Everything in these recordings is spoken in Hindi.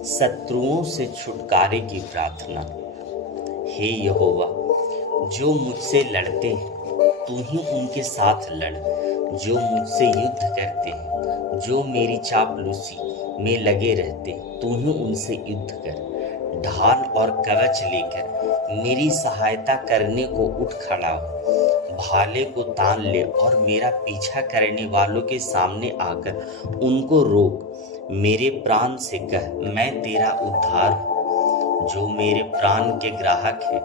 शत्रुओं से छुटकारे की प्रार्थना। हे यहोवा, जो मुझसे लड़ते हैं तू ही उनके साथ लड़। जो मुझसे युद्ध करते हैं, जो मेरी चापलूसी में लगे रहते, तू ही उनसे युद्ध कर। ढाल और कवच लेकर मेरी सहायता करने को उठ खड़ा हो। भाले को तान ले और मेरा पीछा करने वालों के सामने आकर उनको रोक। मेरे प्राण से कह, मैं तेरा उद्धार हूँ। जो मेरे प्राण के ग्राहक हैं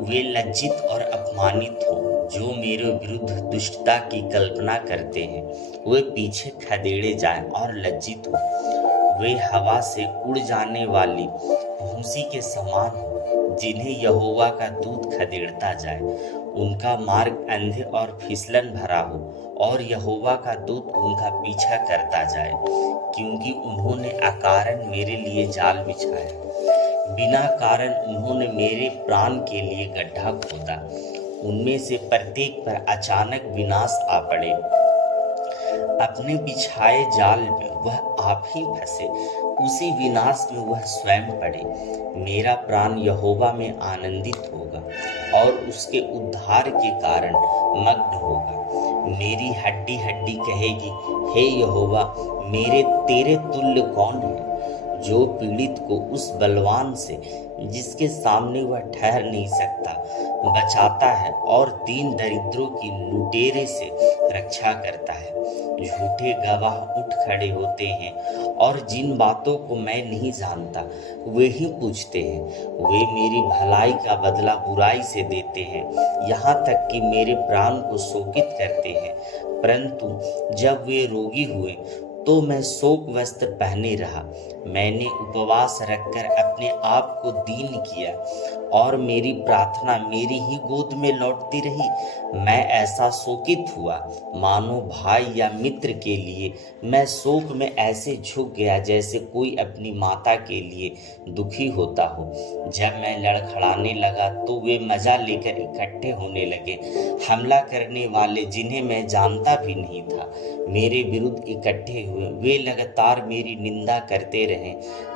वे लज्जित और अपमानित हों। जो मेरे विरुद्ध दुष्टता की कल्पना करते हैं वे पीछे खदेड़े जाएं और लज्जित हों। वे हवा से उड़ जाने वाली भूसी के समान हो, जिन्हें यहोवा का दूत खदेड़ता जाए। उनका मार्ग अंधे और फिसलन भरा हो और यहोवा का दूत उनका पीछा करता जाए, क्योंकि उन्होंने अकारण मेरे लिए जाल बिछाया। बिना कारण उन्होंने मेरे प्राण के लिए गड्ढा खोदा। उनमें से प्रत्येक पर अचानक विनाश आ पड़े। अपने बिछाए जाल में वह आप ही फंसे, उसी विनाश में वह स्वयं पड़े। मेरा प्राण यहोवा में आनंदित होगा और उसके उद्धार के कारण मग्न होगा। मेरी हड्डी हड्डी कहेगी, हे यहोवा, मेरे तेरे तुल्य कौन है? जो पीड़ित को उस बलवान से, जिसके सामने वह ठहर नहीं सकता, बचाता है और दीन दरिद्रों की लुटेरे से रक्षा करता है। झूठे गवाह उठ खड़े होते हैं और जिन बातों को मैं नहीं जानता वे ही पूछते हैं। वे मेरी भलाई का बदला बुराई से देते हैं, यहाँ तक कि मेरे प्राण को शोकित करते हैं। परंतु जब वे रोगी हुए तो मैं शोक वस्त्र पहने रहा। मैंने उपवास रखकर अपने आप को दीन किया और मेरी प्रार्थना मेरी ही गोद में लौटती रही। मैं ऐसा शोकित हुआ मानो भाई या मित्र के लिए मैं शोक में ऐसे झुक गया जैसे कोई अपनी माता के लिए दुखी होता हो। जब मैं लड़खड़ाने लगा तो वे मजा लेकर इकट्ठे होने लगे। हमला करने वाले, जिन्हें मैं जानता भी नहीं था, मेरे विरुद्ध इकट्ठे हुए। वे लगातार मेरी निंदा करते रहे।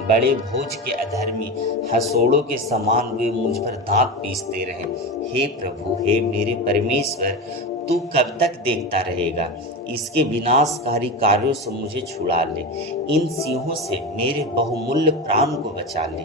बड़े भोज के अधर्मी हसोड़ों के समान वे मुझ पर दांत पीसते रहे। हे प्रभु, हे मेरे परमेश्वर, तू कब तक देखता रहेगा? इसके विनाशकारी कार्यों से मुझे छुड़ा ले। इन सिंहों से मेरे बहुमूल्य प्राण को बचा ले।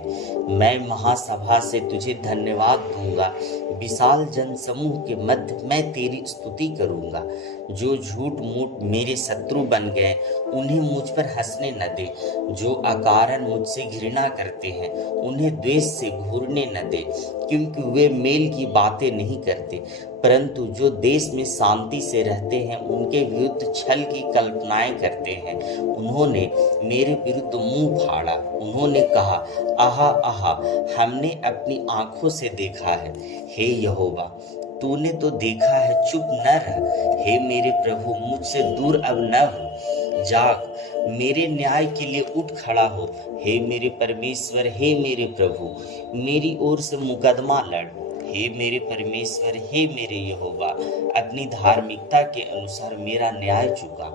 मैं महासभा से तुझे धन्यवाद दूंगा। विशाल जनसमूह के मध्य मैं तेरी स्तुति करूंगा। जो झूठ मूठ मेरे शत्रु बन गए उन्हें मुझ पर हंसने न दे। जो अकारण मुझसे घृणा करते हैं उन्हें द्वेष से घूरने न दे, क्योंकि वे मेल की बातें नहीं करते। परंतु जो देश में शांति से रहते हैं उनके विरुद्ध छल की कल्पनाएं करते हैं। उन्होंने मेरे विरुद्ध मुंह फाड़ा। उन्होंने कहा, आहा आहा, हमने अपनी आंखों से देखा है। हे यहोवा, तूने तो देखा है, चुप न रह। हे मेरे प्रभु, मुझसे दूर अब न हो। जाग, मेरे न्याय के लिए उठ खड़ा हो। हे मेरे परमेश्वर, हे मेरे प्रभु, मेरी ओर से मुकदमा लड़। हे मेरे परमेश्वर, हे मेरे यहोवा, अपनी धार्मिकता के अनुसार मेरा न्याय चुका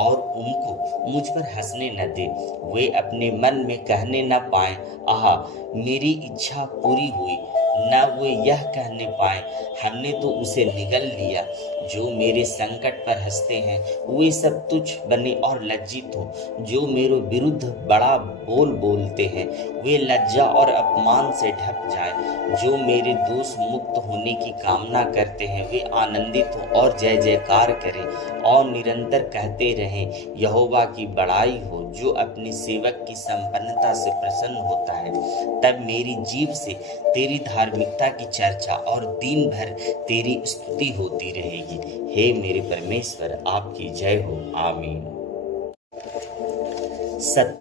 और उनको मुझ पर हंसने न दे। वे अपने मन में कहने न पाए, आहा, मेरी इच्छा पूरी हुई। न वे यह कहने पाए, हमने तो उसे निगल लिया। जो मेरे संकट पर हंसते हैं वे सब तुच्छ बने और लज्जित हो। जो मेरे विरुद्ध बड़ा बोल बोलते हैं वे लज्जा और अपमान से ढक जाएं। जो मेरे दोष मुक्त होने की कामना करते हैं वे आनंदित हो और जय जयकार करें और निरंतर कहते रहें, यहोवा की बड़ाई हो। जो अपने सेवक की संपन्नता से प्रसन्न होता है, तब मेरी जीभ से तेरी धार्मिकता की चर्चा और दिन भर तेरी स्तुति होती रहेगी। हे मेरे परमेश्वर, आपकी जय हो। आमीन।